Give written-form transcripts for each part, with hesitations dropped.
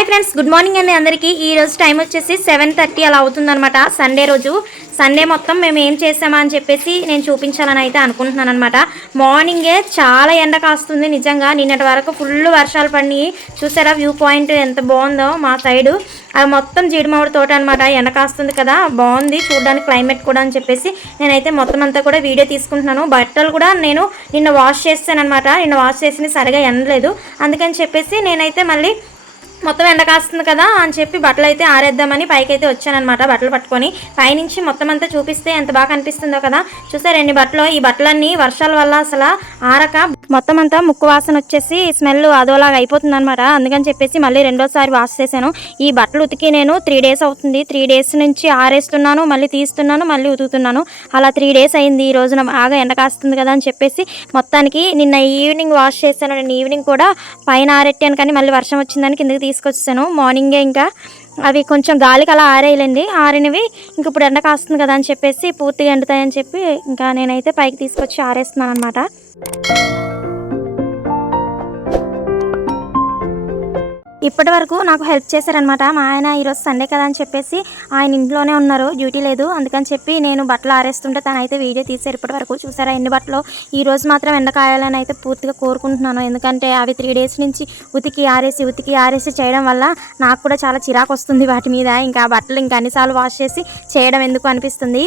Hi friends, good morning అండి అందరికీ. ఈ రోజు టైం వచ్చేసి 7:30 అలా అవుతుందన్నమాట. సండే రోజు. సండే మొత్తం మేము ఏం చేసామా అని చెప్పేసి నేను చూపించాలని అయితే అనుకుంటున్నాను అనమాట. మార్నింగే చాలా ఎండ కాస్తుంది నిజంగా. నిన్నటి వరకు ఫుల్ వర్షాలు పడినాయి. చూసారా వ్యూ పాయింట్ ఎంత బాగుందో మా సైడు. అది మొత్తం జీడిమామిడి తోట అనమాట. ఎండ కాస్తుంది కదా, బాగుంది చూడడానికి క్లైమేట్ కూడా అని చెప్పేసి నేనైతే మొత్తం అంతా కూడా వీడియో తీసుకుంటున్నాను. బట్టలు కూడా నేను నిన్న వాష్ చేస్తాను అనమాట. నిన్న వాష్ చేసి సరిగా ఎండలేదు, అందుకని చెప్పేసి నేనైతే మళ్ళీ మొత్తం ఎండ కాస్తుంది కదా అని చెప్పి బట్టలు అయితే ఆరేద్దామని పైకి అయితే వచ్చానమాట. బట్టలు పట్టుకొని పైనుంచి మొత్తం అంతా చూపిస్తే ఎంత బాగా కనిపిస్తుందో కదా. చూసారు ఎన్ని బట్టలు. ఈ బట్టలన్నీ వర్షాల వల్ల అసలు ఆరక మొత్తం అంతా ముక్కు వాసన వచ్చేసి స్మెల్ అదోలాగా అయిపోతుంది అనమాట. అందుకని చెప్పేసి మళ్ళీ రెండోసారి వాష్ చేశాను. ఈ బట్టలు ఉతికి నేను 3 days అవుతుంది. 3 days నుంచి ఆరేస్తున్నాను, మళ్ళీ తీస్తున్నాను, మళ్ళీ ఉతుకుతున్నాను. అలా 3 days అయింది. ఈ రోజున బాగా ఎండ కాస్తుంది కదా అని చెప్పేసి మొత్తానికి నిన్న ఈవినింగ్ వాష్ చేశాను. నిన్న ఈవినింగ్ కూడా పైన ఆరెట్టాను, కానీ మళ్ళీ వర్షం వచ్చిందని కిందకి తీసుకొచ్చాను. మార్నింగే ఇంకా అవి కొంచెం గాలికి అలా ఆరేయలేండి. ఆరినవి ఇంక ఇప్పుడు ఎండ కాస్తుంది కదా అని చెప్పేసి పూర్తిగా ఎండుతాయని చెప్పి ఇంకా నేనైతే పైకి తీసుకొచ్చి ఆరేస్తున్నాను అనమాట. ఇప్పటి వరకు నాకు హెల్ప్ చేశారనమాట. మా ఆయన ఈరోజు సండే కదా అని చెప్పేసి ఆయన ఇంట్లోనే ఉన్నారు, డ్యూటీ లేదు. అందుకని చెప్పి నేను బట్టలు ఆరేస్తుంటే తనైతే వీడియో తీశారు. ఇప్పటి వరకు చూసారా ఎన్ని బట్టలు. ఈ రోజు మాత్రం ఎండకాయాలని అయితే పూర్తిగా కోరుకుంటున్నాను. ఎందుకంటే అవి 3 days నుంచి ఉతికి ఆరేసి చేయడం వల్ల నాకు కూడా చాలా చిరాకు వస్తుంది వాటి మీద. ఇంకా బట్టలు ఇంకా అన్నిసార్లు వాష్ చేసి చేయడం ఎందుకు అనిపిస్తుంది.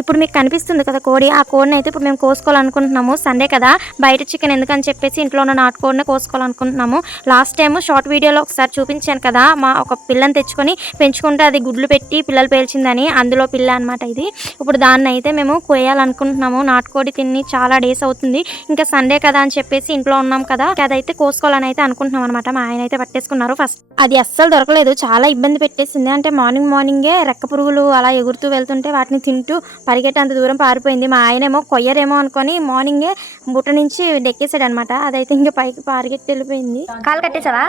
ఇప్పుడు మీకు కనిపిస్తుంది కదా కోడి. ఆ కోడిని అయితే ఇప్పుడు మేము కోసుకోవాలనుకుంటున్నాము. సండే కదా, బయట చికెన్ ఎందుకని చెప్పేసి ఇంట్లో ఉన్న నాటుకోడినే కోసుకోవాలనుకుంటున్నాము. లాస్ట్ టైం షార్ట్ వీడియోలో ఒకసారి చూపించాను కదా, మా ఒక పిల్లని తెచ్చుకొని పెంచుకుంటే అది గుడ్లు పెట్టి పిల్లలు పేల్చిందని. అందులో పిల్ల అనమాట ఇది. ఇప్పుడు దాన్ని అయితే మేము కోయాలనుకుంటున్నాము. నాటుకోడి తిని చాలా డేస్ అవుతుంది. ఇంకా సండే కదా అని చెప్పేసి ఇంట్లో ఉన్నాం కదా, అదైతే కోసుకోవాలని అయితే అనుకుంటున్నాం అనమాట. మా ఆయన అయితే పట్టేసుకున్నారు. ఫస్ట్ అది అస్సలు దొరకలేదు, చాలా ఇబ్బంది పెట్టేసింది. అంటే మార్నింగే రెక్క పురుగులు అలా ఎగురుతూ వెళ్తుంటే వాటిని తింటూ పరిగెట్టి అంత దూరం పారిపోయింది. మా ఆయనేమో కొయ్యరేమో అనుకొని మార్నింగే బుట్ట నుంచి డెక్కేసాడు అనమాట. అదైతే ఇంకా పైకి పరిగెట్టి వెళ్ళిపోయింది. కాలు కట్టేసావా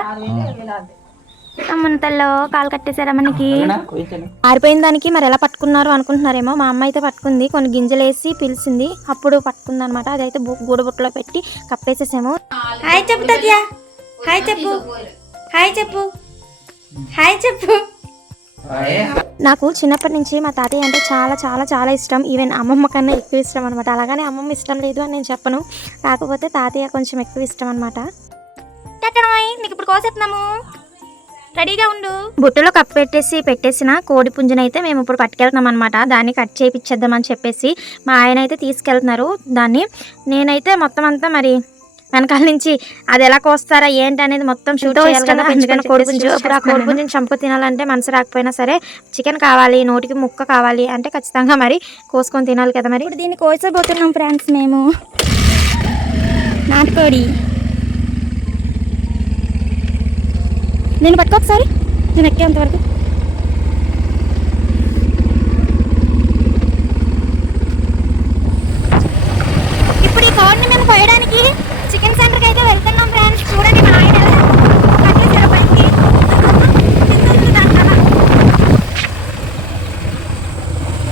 అమ్మతల్లో? కాలు కట్టేశారా మనకి? ఆరిపోయిన దానికి మరి ఎలా పట్టుకున్నారు అనుకుంటున్నారేమో. మా అమ్మ అయితే పట్టుకుంది, కొన్ని గింజలు వేసి పిలిచింది, అప్పుడు పట్టుకుంది అనమాట. అదైతే గూడబుట్టలో పెట్టి కప్పేసేసాము. హాయ్ చెప్పు తాతయ్య, హాయ్ చెప్పు, హాయ్ చెప్పు, హాయ్ చెప్పు. నాకు చిన్నప్పటి నుంచి మా తాతయ్య అంటే చాలా చాలా చాలా ఇష్టం. ఈవెన్ అమ్మమ్మ కన్నా ఎక్కువ ఇష్టం అనమాట. అలాగనే అమ్మమ్మ ఇష్టం లేదు అని నేను చెప్పను, కాకపోతే తాతయ్య కొంచెం ఎక్కువ ఇష్టం అనమాట. నీకు ఇప్పుడు కోసేస్తున్నాము, రెడీగా ఉండు. బుట్టలో కప్పు పెట్టేసిన కోడి పుంజునైతే మేము ఇప్పుడు పట్టుకెళ్తున్నాం అనమాట. దాన్ని కట్ చేయించేద్దామని చెప్పేసి మా ఆయన అయితే తీసుకెళ్తున్నారు దాన్ని. నేనైతే మొత్తం అంతా మరి వెనకాల నుంచి అది ఎలా కోస్తారా ఏంటి అనేది మొత్తం షూట్ చేయాలి కదా. పెంచుకున్న కోడిపుంజు. ఇప్పుడు ఆ కోడిపుంజుని చంపు తినాలంటే మనసు రాకపోయినా సరే చికెన్ కావాలి, నోటికి ముక్క కావాలి అంటే ఖచ్చితంగా మరి కోసుకొని తినాలి కదా. మరి ఇప్పుడు దీన్ని కోసపోతున్నాం ఫ్రెండ్స్ మేము. నాటుకోడి నేను పట్టుకో ఒకసారి, నేను ఎక్కేంతవరకు. ఇప్పుడు ఈ కోడిని మేము కోయడానికి చికెన్ సెంటర్కి అయితే వెళ్తున్నాం ఫ్రెండ్స్. చూడండి మా ఆయన కట్టేసారు పైకి.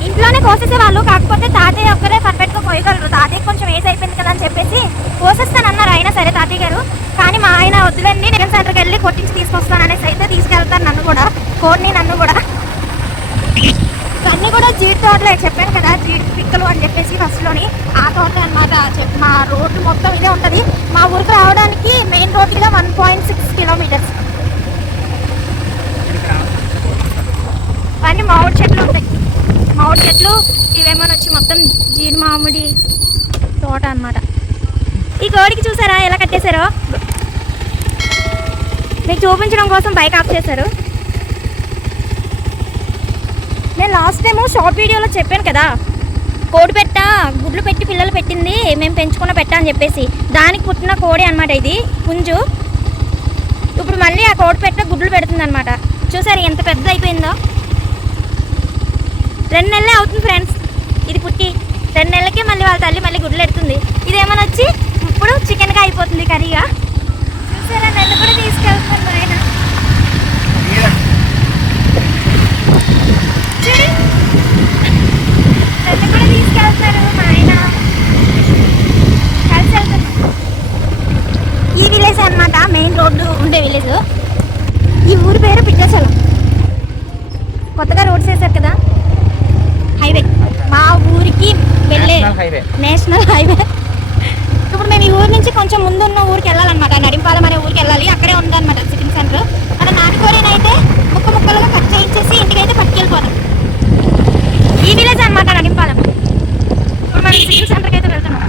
ఇంట్లోనే కోసేసేవాళ్ళు, కాకపోతే తాతయ్య ఒక్కరే పర్ఫెక్ట్గా కోయగలరు. తాతయ్య కొంచెం ఏజ్ అయిపోయింది కదా అని చెప్పేసి కోసేస్తానన్నారు అయినా సరే తాతయ్య గారు. కానీ మా ఆయన వద్దులండి, చికెన్ సెంటర్కి వెళ్ళి కొట్టించి తీసుకొస్తాను అనేసి అయితే తీసుకెళ్తాను నన్ను కూడా, కోడిని నన్ను కూడా. అన్నీ కూడా జీడి తోటలే చెప్పాను కదా, జీడి పిక్కలు అని చెప్పేసి ఫస్ట్లోని ఆ తోటలే అన్నమాట. మా రోడ్డు మొత్తం ఇదే ఉంటుంది. మా ఊరికి రావడానికి మెయిన్ రోడ్ మీద 1.6 kilometers. అన్నీ మామిడి చెట్లు ఉంటాయి. మామిడి చెట్లు ఇవేమని వచ్చి మొత్తం జీడి మామిడి తోట అన్నమాట. ఈ కోడికి చూసారా ఎలా కట్టేశారో, మీకు చూపించడం కోసం బైక్ ఆఫ్ చేశారు. నేను లాస్ట్ టైము షార్ట్ వీడియోలో చెప్పాను కదా, కోడి పెట్ట గుడ్లు పెట్టి పిల్లలు పెట్టింది, మేము పెంచుకున్న పెట్ట అని చెప్పేసి. దానికి పుట్టిన కోడి అనమాట ఇది, పుంజు. ఇప్పుడు మళ్ళీ ఆ కోడి పెట్ట గుడ్లు పెడుతుంది అనమాట. చూసారు ఎంత పెద్ద అయిపోయిందో. 2 నెలలే అవుతుంది ఫ్రెండ్స్ ఇది పుట్టి. 2 నెలలకే మళ్ళీ వాళ్ళ తల్లి మళ్ళీ గుడ్లు పెడుతుంది. ఇదేమని వచ్చి ఇప్పుడు చికెన్గా అయిపోతుంది కర్రీగా. చూసారా నన్ను కూడా తీసుకెళ్తున్నాను ఆయన. నన్ను కూడా తీసుకెళ్తున్నారు మా ఆయన. కలిసి వెళ్తున్నాం. ఈ విలేజ్ అనమాట, మెయిన్ రోడ్డు ఉండే విలేజ్. ఈ ఊరి పేరు చూసారు కదా హైవే, మా ఊరికి వెళ్ళే నేషనల్ హైవే. ఇప్పుడు మేము ఈ ఊరు నుంచి కొంచెం ముందున్న ఊరికి వెళ్ళాలన్నమాట, నడింపాలెం అనే ఊరికి వెళ్ళాలి. అక్కడే ఉందన్నమాట సిట్టింగ్ సెంటర్. అక్కడ నాటుకోరేనైతే ముక్క ముక్కలుగా కట్ చేయించేసి ఇంటికైతే పట్టుకెళ్ళిపోతాం. ఈ విలేజ్ అనమాట నడింపాలెం. ఇప్పుడు మనం సిట్టింగ్ సెంటర్కి అయితే వెళ్తున్నాం.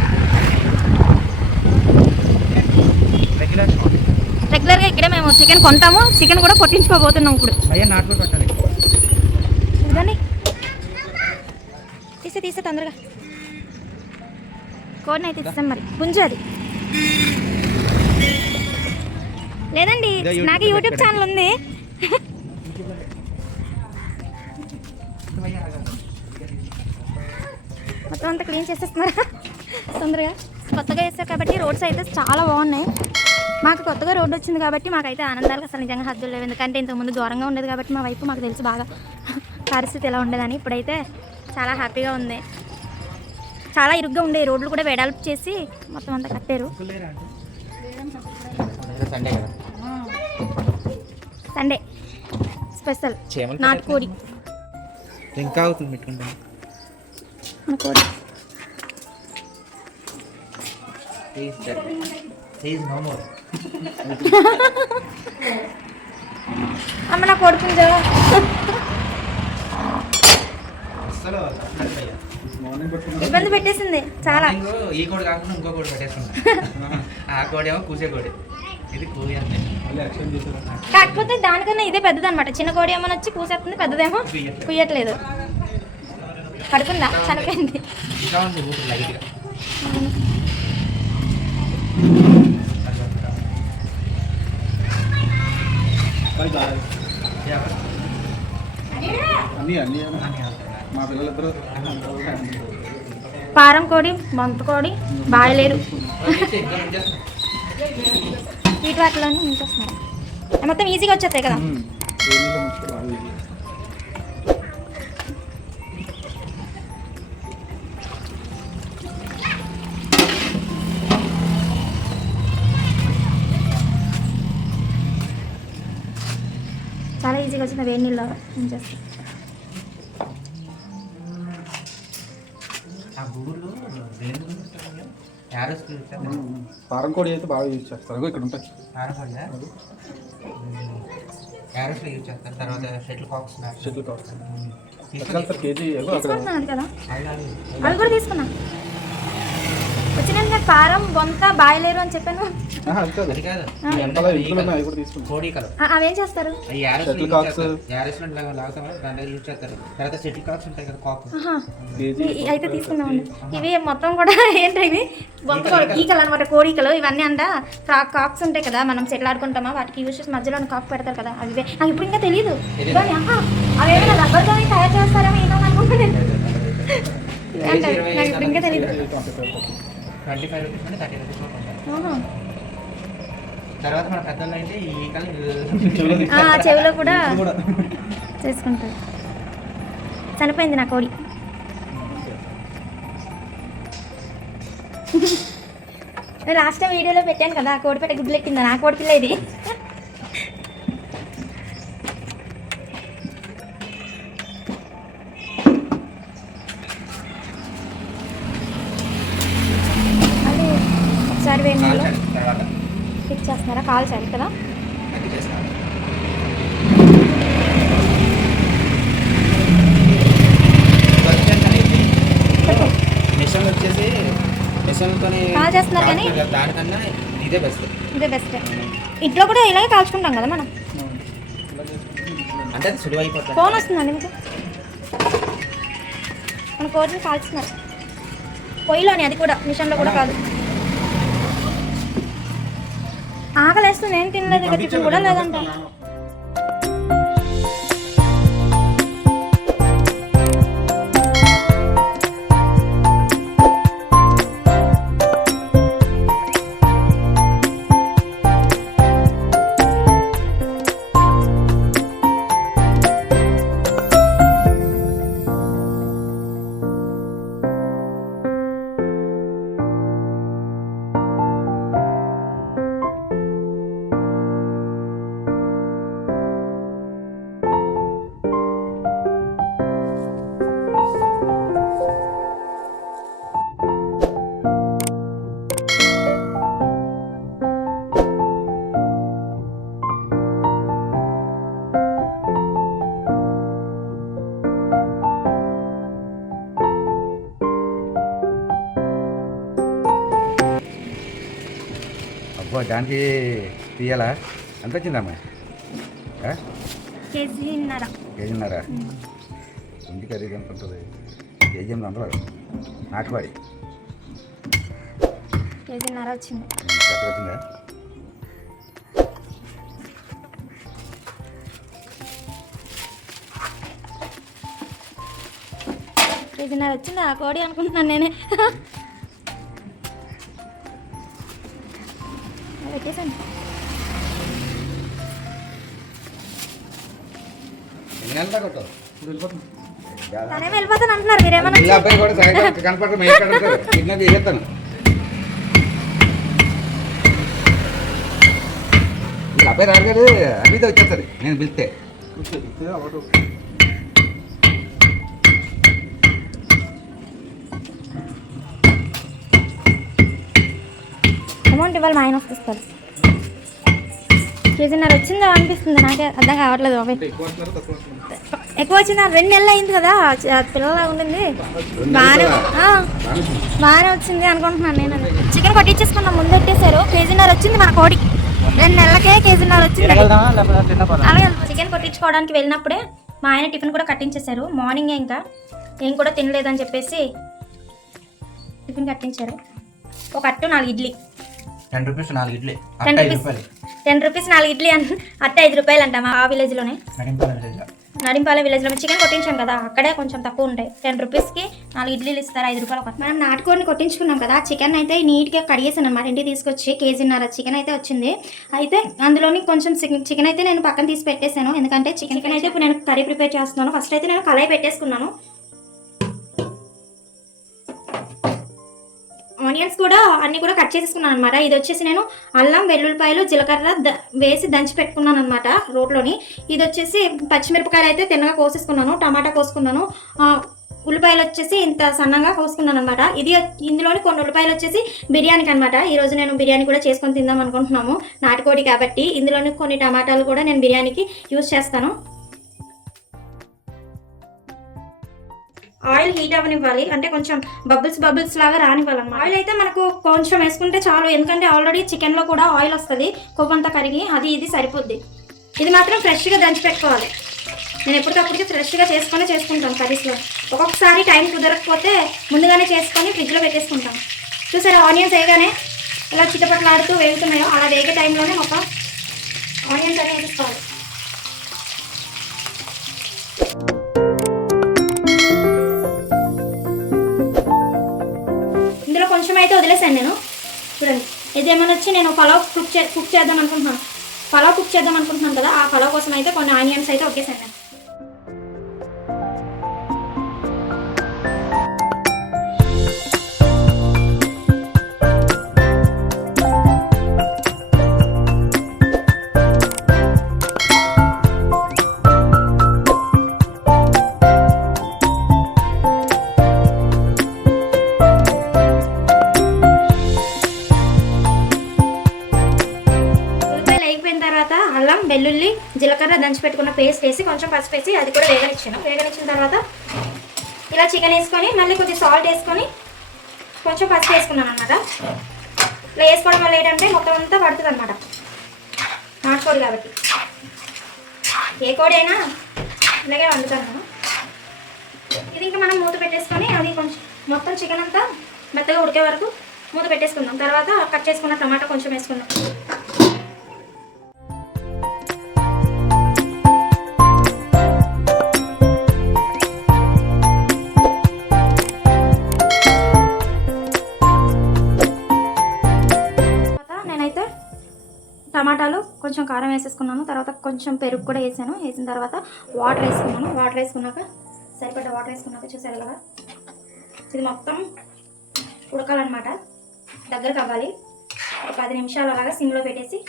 రెగ్యులర్గా ఇక్కడే మేము చికెన్ కొంటాము, చికెన్ కూడా కొట్టించుకోబోతున్నాం ఇప్పుడు. ఇదండి తీసే తొందరగా కోడిని అయితే ఇస్తాం. మరి గుంజు అది లేదండి, నాకు యూట్యూబ్ ఛానల్ ఉంది. మొత్తం అంతా క్లీన్ చేసేస్తున్నారా తొందరగా. కొత్తగా వేస్తారు కాబట్టి రోడ్స్ అయితే చాలా బాగున్నాయి. మాకు కొత్తగా రోడ్డు వచ్చింది కాబట్టి మాకైతే ఆనందాలకు అసలు నిజంగా హద్దులు లేవు. ఎందుకంటే ఇంతకుముందు దూరంగా ఉండేది కాబట్టి మా వైపు మాకు తెలుసు బాగా పరిస్థితి ఎలా ఉండేదని. ఇప్పుడైతే చాలా హ్యాపీగా ఉంది. చాలా ఇరుగ్గా ఉండే రోడ్లు కూడా వెడల్పు చేసి మొత్తం అంతా కట్టారు. సండే స్పెషల్ నాటుకోడి. ఇంకా అవుతుంది పెట్టుకుంటాను కోడి. అమ్మ నా కొడుకుందా ఇబ్బంది పెట్టేసింది చాలా. ఈ కోడి కాకుండా ఇంకో కోడి పెట్టేస్తుంది. ఆ కోడి ఏమో కూసే కోడి, ఇది కూయండి. కాకపోతే దానికన్నా ఇదే పెద్దది అనమాట. చిన్న కోడి ఏమో వచ్చి కూసేస్తుంది, పెద్దదేమో కుయ్యట్లేదు. పడుకుందా, చనిపోయింది. పారం కోడి, బంత కోడి, బాయలేరు వీటి వాటిలోనే ఉంచేస్తున్నారు. మొత్తం ఈజీగా వచ్చేస్తాయి కదా. చాలా ఈజీగా వచ్చిన వేడి నీళ్ళు ఉంచేస్తాం. పారం కోడి అయితే బాగా యూజ్ చేస్తారు. ఇక్కడ ఉంటాయి క్యారెట్స్లో యూజ్ చేస్తారు. తర్వాత షటిల్ కాక్స్ కేజీ కదా, అవి కూడా తీసుకున్నా. వచ్చిన పారం, బొంత, బాయలేరు అని చెప్పాను. అవేం చేస్తారు? అయితే తీసుకున్నామండి. ఇవి మొత్తం కూడా ఏంటి, ఇవి బొంత ఈకలు అనమాట, కోడికలు. ఇవన్నీ అంట కాక్స్ ఉంటాయి కదా, మనం సెటిల్ ఆడుకుంటామా, వాటికి యూజ్ చేసి మధ్యలో కాక్ పెడతారు కదా, అవి నాకు ఇప్పుడు ఇంకా తెలియదు. అవేమైనా రబ్బర్తో తయారు చేస్తారేమో ఏమో అనుకుంటున్నాను. నాకు ఇప్పుడు ఇంకా తెలియదు. 25 రూపీస్ అంటే 30 రూపీస్లో కొంటారు. తర్వాత మన పెద్దలు అయితే ఈ చెవిలో కూడా చేసుకుంటారు. చనిపోయింది నా కోడి. లాస్ట్ టైం వీడియోలో పెట్టాను కదా, కోడి పెట్ట గుడ్లు ఎక్కిందా, నా కోడి పిల్ల ఇది. ఒకసారి వేడి నీళ్ళు ఫిక్స్ చేస్తున్నారా, కాల్చాలి కదా. మిషన్ వచ్చేసి మిషన్తోనే కాల్ చేస్తున్నారు కానీ దానికన్నా ఇదే బెస్ట్. ఇంట్లో కూడా ఇలాగే కాల్చుకుంటాం కదా మనం. అంటే అది సులువు అయిపోతుంది. ఫోన్ వస్తుందండి మీకు, మన కోడిని కాల్చుతున్నారు పొయ్యిలోని, అది కూడా మిషన్లో కూడా కాదు. ఆకలేస్తుంది, ఏం తినలేదు, టిఫిన్ కూడా లేదంట. దానికి తీయాలా ఎంత వచ్చిందమ్మా కేజీన్నర. కేజీన్నరా ఇంటికి అది ఎంత ఉంటుంది? కేజీ 800 నాటుకోడి కేజీన్నర వచ్చింది. ఎంత వచ్చిందా? కేజీన్నర వచ్చింది ఆ కోడి అనుకుంటున్నాను నేనే. పెట్టేసాను. ఎన్ని గంటలకు కొట్టావు? ఇప్పుడు వెళ్ళిపోతుంది. తనే వెళ్ళిపోతాను అంటున్నారు మీరేమన్నా. ఈ అబ్బాయి కూడా సాయంత్రం కనపడతాం కిడ్నాప్ చేస్తాను. ఈ అబ్బాయి రాడు కదా అభితో వచ్చేస్తుంది నేను పిలిస్తే. ఇదే అవ్వదు. అమౌంట్ ఇవ్వాలి మా ఆయన వస్తారు. కేజీన్నర వచ్చిందో అనిపిస్తుంది నాకే అర్థం కావట్లేదు బాబాయ్. అంటే ఎక్కువ వస్తున్నారు తక్కువ వస్తున్నారు. ఎక్కువ వచ్చింది 2 నెలలు అయింది కదా పిల్లలా ఉండింది. బాగానే వచ్చింది అనుకుంటున్నాను నేను. చికెన్ కొట్టించేసుకున్నాం ముందు పెట్టేశారు. కేజీన్నర వచ్చింది మన కోడి. 2 నెలలకే కేజీన్నర వచ్చింది. అలాగే చికెన్ కొట్టించుకోవడానికి వెళ్ళినప్పుడే మా ఆయన టిఫిన్ కూడా కట్టించేశారు. మార్నింగే ఇంకా ఏం కూడా తినలేదని చెప్పేసి టిఫిన్ కట్టించారు. ఒక అట్టు 4 ఇడ్లీ. 10 రూపీస్ 4 ఇడ్లీ. 10 5 రూపీస్ రూపాయలు 10 రూపీస్ 4 ఇడ్లీ అట్ట 5 రూపాయలు అంట మా విలేజ్లోనే. నడింపాల విలేజ్లో. నడింపాలెం విలేజ్లో చికెన్ కొట్టించాం కదా అక్కడే కొంచెం తక్కువ ఉంటాయి. 10 రూపీస్కి 4 ఇడ్లీలు ఇస్తారు. 5 రూపాయలు ఒకటి. మనం నాటుకోడిని కొట్టించుకున్నాం కదా చికెన్ అయితే నీట్గా కడిగేసాను అనమాట. ఇంటికి తీసుకొచ్చి కేజీన్నర చికెన్ అయితే వచ్చింది. అయితే అందులోని కొంచెం చికెన్ అయితే నేను పక్కన తీసి పెట్టేశాను. ఎందుకంటే చికెన్ అయితే ఇప్పుడు నేను కర్రీ ప్రిపేర్ చేస్తున్నాను. ఫస్ట్ అయితే నేను కళాయి పెట్టేసుకున్నాను. ఆనియన్స్ కూడా అన్ని కూడా కట్ చేసేసుకున్నాను అనమాట. ఇది వచ్చేసి నేను అల్లం వెల్లుల్లిపాయలు జీలకర్ర వేసి దంచి పెట్టుకున్నాను అనమాట రోట్లోని. ఇది వచ్చేసి పచ్చిమిరపకాయలు అయితే తిన్నగా కోసేసుకున్నాను. టమాటా కోసుకున్నాను. ఉల్లిపాయలు వచ్చేసి ఇంత సన్నగా కోసుకున్నాను అనమాట. ఇందులోని కొన్ని ఉల్లిపాయలు వచ్చేసి బిర్యానీకి అనమాట. ఈరోజు నేను బిర్యానీ కూడా చేసుకొని తిందాం అనుకుంటున్నాము నాటుకోడి కాబట్టి. ఇందులోని కొన్ని టమాటాలు కూడా నేను బిర్యానీకి యూజ్ చేస్తాను. ఆయిల్ హీట్ అవ్వనివ్వాలి, అంటే కొంచెం బబుల్స్ లాగా రానివ్వాలన్నమాట. ఆయిల్ అయితే మనకు కొంచెం వేసుకుంటే చాలు, ఎందుకంటే ఆల్రెడీ చికెన్లో కూడా ఆయిల్ వస్తుంది. కొవ్వంతా కరిగి అది ఇది సరిపోద్ది. ఇది మాత్రం ఫ్రెష్గా దంచి పెట్టుకోవాలి. నేను ఎప్పటికప్పటికి ఫ్రెష్గా చేసుకుంటాను కర్రీస్లో. ఒక్కొక్కసారి టైం కుదరకపోతే ముందుగానే చేసుకొని ఫ్రిడ్జ్లో పెట్టేసుకుంటాను. చూసారా ఆనియన్స్ వేయగానే ఇలా చిటపట్లాడుతూ వేగుతున్నాయో అలా వేగే టైంలోనే ఒక ఆనియన్స్ అనేది వేసుకోవాలి. కొంచెం అయితే వదిలేసాను నేను. చూడండి ఇదేమని వచ్చి నేను పలావ్ కుక్ చేద్దాం అనుకుంటున్నాను కదా. ఆ పలావ్ కోసం అయితే కొన్ని ఆనియన్స్ అయితే ఒకేసాను నేను. అల్లం వెల్లుల్లి జీలకర్ర దంచి పెట్టుకున్న పేస్ట్ వేసి కొంచెం పసుపు వేసి అది కూడా వేగనిచ్చిన తర్వాత ఇలా చికెన్ వేసుకొని మళ్ళీ కొంచెం సాల్ట్ వేసుకొని కొంచెం పసుపు వేసుకున్నాను అనమాట. ఇలా వేసుకోవడం వల్ల ఏంటంటే మొత్తం అంతా పడుతుంది అనమాట. నాటుకోడి కాబట్టి ఏ కోడి అయినా ఇలాగే వండుతాను. ఇది ఇంకా మనం మూత పెట్టేసుకొని అది కొంచెం మొత్తం చికెన్ అంతా మెత్తగా ఉడికే వరకు మూత పెట్టేసుకుందాం. తర్వాత కట్ చేసుకున్న టమాటా కొంచెం వేసుకుందాం. టమాటాలు కొంచెం కారం వేసేసుకున్నాను. తర్వాత కొంచెం పెరుగు కూడా వేసాను. వేసిన తర్వాత వాటర్ వేసుకున్నాను. వాటర్ వేసుకున్నాక సరిపడ్డ వాటర్ వేసుకున్నాక చూసారు కదా ఇది మొత్తం ఉడకాలన్నమాట. దగ్గరకు అవ్వాలి. ఒక 10 నిమిషాలు అలాగా సిమ్లో పెట్టేసి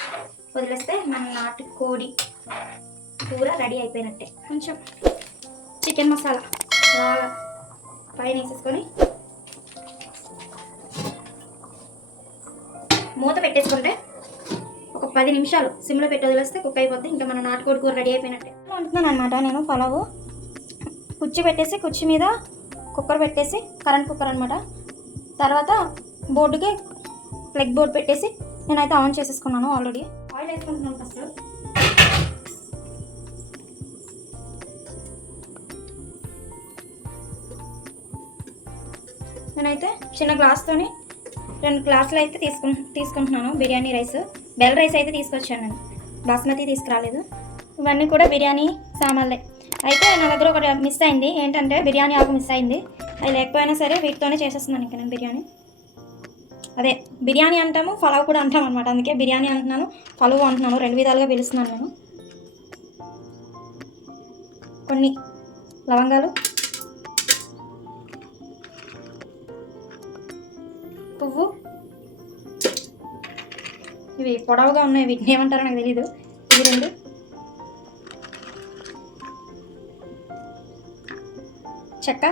వదిలేస్తే మన నాటుకోడి కూర రెడీ అయిపోయినట్టే. కొంచెం చికెన్ మసాలా బాగా పైన వేసేసుకొని మూత పెట్టేసుకుంటే ఒక 10 నిమిషాలు సిమ్లో పెట్టి వదిలేస్తే కుక్ అయిపోద్ది. ఇంకా మన నాటుకోడి కూర రెడీ అయిపోయినట్టే. వండుతున్నాను అనమాట నేను పలావు. కుర్చీ మీద కుక్కర్ పెట్టేసి కరెంట్ కుక్కర్ అనమాట. తర్వాత బోర్డుకి ప్లగ్ బోర్డు పెట్టేసి నేనైతే ఆన్ చేసేసుకున్నాను ఆల్రెడీ. ఆయిల్ వేసుకుంటున్నాను ఫస్ట్. నేనైతే చిన్న గ్లాస్తోని 2 గ్లాసులు అయితే తీసుకుంటున్నాను బిర్యానీ రైస్. బెల్ రైస్ అయితే తీసుకొచ్చాను నేను, బాస్మతి తీసుకురాలేదు. ఇవన్నీ కూడా బిర్యానీ సామాన్లే. అయితే నా దగ్గర ఒకటి మిస్ అయింది, ఏంటంటే బిర్యానీ ఆకు మిస్ అయింది. అది లేకపోయినా సరే వీటితోనే చేసేస్తున్నాను ఇంకా నేను బిర్యానీ. అదే బిర్యానీ అంటాము, పలావ్ కూడా అంటాం అనమాట. అందుకే బిర్యానీ అంటున్నాను, పలావ్ అంటున్నాను, 2 విధాలుగా పిలుస్తున్నాను నేను. కొన్ని లవంగాలు, పువ్వు, ఇవి పొడవుగా ఉన్నాయి, వీటిని ఏమంటారో నాకు తెలీదు. ఇవి 2, చెక్క,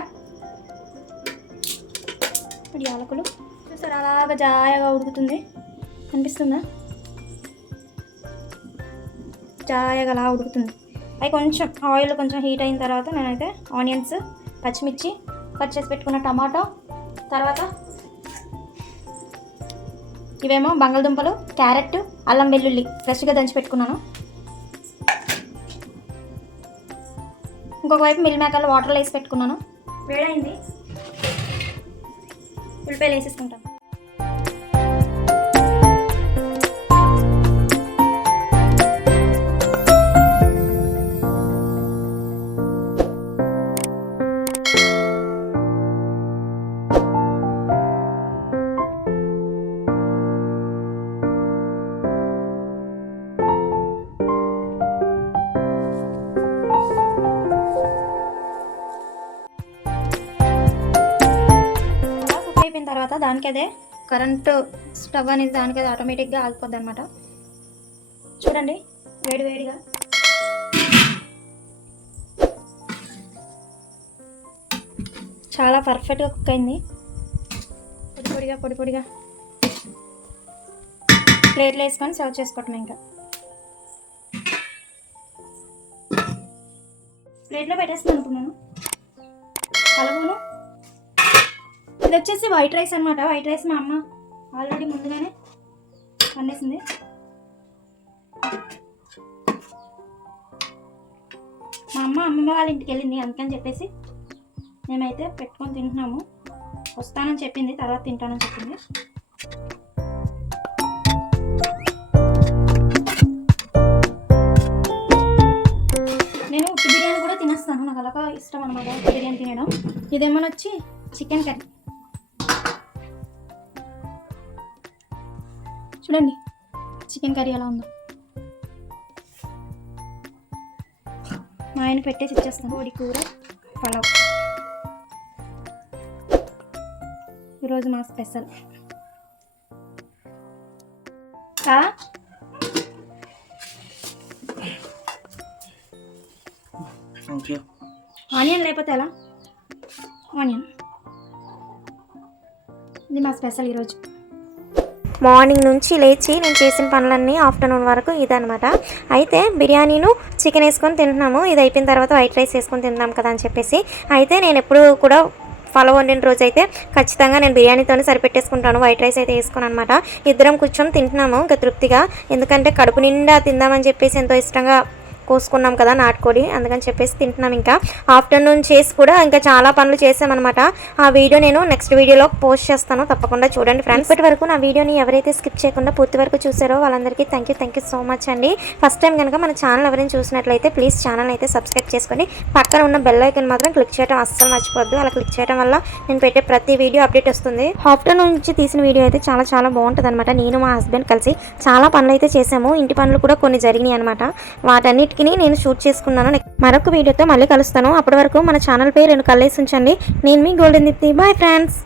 యాలకులు. చూసారు అలాగా జాయగా ఉడుకుతుంది, కనిపిస్తుందా? జాయగా అలా ఉడుకుతుంది. అవి కొంచెం ఆయిల్ కొంచెం హీట్ అయిన తర్వాత నేనైతే ఆనియన్స్, పచ్చిమిర్చి, కట్ చేసి పెట్టుకున్న టమాటో, తర్వాత ఇవేమో బంగాళదుంపలు, క్యారెట్, అల్లం వెల్లుల్లి ఫ్రెష్గా దంచి పెట్టుకున్నాను. ఇంకొక వైపు మిల్ మేకర్లు వాటర్లో వేసి పెట్టుకున్నాను. వేడైంది, ఉల్లిపాయలు వేసేసుకుంటాను. తర్వాత దానికి అదే కరెంటు స్టవ్ అనేది దానికి అది ఆటోమేటిక్గా ఆగిపోద్ది అనమాట. చూడండి వేడివేడిగా చాలా పర్ఫెక్ట్గా కుక్ అయింది. పొడి పొడిగా ప్లేట్లో వేసుకొని సర్వ్ చేసుకోవటం. ఇంకా ప్లేట్లో పెట్టేస్తాను అనుకున్నాను. పలుగును ఇది వచ్చేసి వైట్ రైస్ అనమాట. వైట్ రైస్ మా అమ్మ ఆల్రెడీ ముందుగానే వండేసింది. మా అమ్మమ్మ వాళ్ళ ఇంటికి వెళ్ళింది, అందుకని చెప్పేసి మేమైతే పెట్టుకొని తింటున్నాము. వస్తానని చెప్పింది, తర్వాత తింటానని చెప్పింది. నేను ఉప్పు బిర్యానీ కూడా తినేస్తాను, నాకు అలాగా ఇష్టం అనమాట ఉప్పు బిర్యానీ తినడం. ఇదేమన్నా వచ్చి చికెన్ కర్రీ. చూడండి చికెన్ కర్రీ ఎలా ఉందో. మా ఆయన పెట్టేసి ఇచ్చేస్తాను. కోడి కూర, పలావ్ ఈరోజు మా స్పెషల్. ఆనియన్ లేకపోతే ఎలా? ఆనియన్ ఇది మా స్పెషల్ ఈరోజు. మార్నింగ్ నుంచి లేచి నేను చేసిన పనులన్నీ ఆఫ్టర్నూన్ వరకు ఇదనమాట. అయితే బిర్యానీను చికెన్ వేసుకొని తింటున్నాము. ఇది అయిపోయిన తర్వాత వైట్ రైస్ వేసుకొని తింటున్నాం కదా అని చెప్పేసి. అయితే నేను ఎప్పుడు కూడా పలావ్ వండిన రోజు అయితే ఖచ్చితంగా నేను బిర్యానీతోనే సరిపెట్టేసుకుంటాను. వైట్ రైస్ అయితే వేసుకుని అనమాట. ఇద్దరం కూర్చొని తింటున్నాము ఇంకా తృప్తిగా. ఎందుకంటే కడుపు నిండా తిందామని చెప్పేసి ఎంతో ఇష్టంగా కోసుకున్నాం కదా నాటుకోడి, అందుకని చెప్పేసి తింటున్నాం. ఇంకా ఆఫ్టర్నూన్ చేసి కూడా ఇంకా చాలా పనులు చేసామన్నమాట. ఆ వీడియో నేను నెక్స్ట్ వీడియోలో పోస్ట్ చేస్తాను, తప్పకుండా చూడండి ఫ్రెండ్స్. ఇప్పటి వరకు నా వీడియోని ఎవరైతే స్కిప్ చేయకుండా పూర్తి వరకు చూసారో వాళ్ళందరికీ థ్యాంక్ యూ సో మచ్ అండి. ఫస్ట్ టైం కనుక మన ఛానల్ ఎవరైనా చూసినట్లయితే ప్లీజ్ ఛానల్ అయితే సబ్స్క్రైబ్ చేసుకొని పక్కన ఉన్న బెల్ ఐకాన్ మాత్రం క్లిక్ చేయడం అస్సలు మర్చిపోద్దు. అలా క్లిక్ చేయడం వల్ల నేను పెట్టే ప్రతి వీడియో అప్డేట్ వస్తుంది. ఆఫ్టర్నూన్ నుంచి తీసిన వీడియో అయితే చాలా బాగుంటుంది అనమాట. నేను మా హస్బెండ్ కలిసి చాలా పనులు అయితే చేసాము. ఇంటి పనులు కూడా కొన్ని జరిగినాయి అనమాట. వాటన్నిటికీ నేను షూట్ చేసుకున్నాను. మరొక వీడియోతో మళ్ళీ కలుస్తాను. అప్పటి వరకు మన ఛానల్ పేరు 2 కళ్ళేసి ఉంచండి. నేను మీ గోల్డెన్ దీప్తి. Boy friends.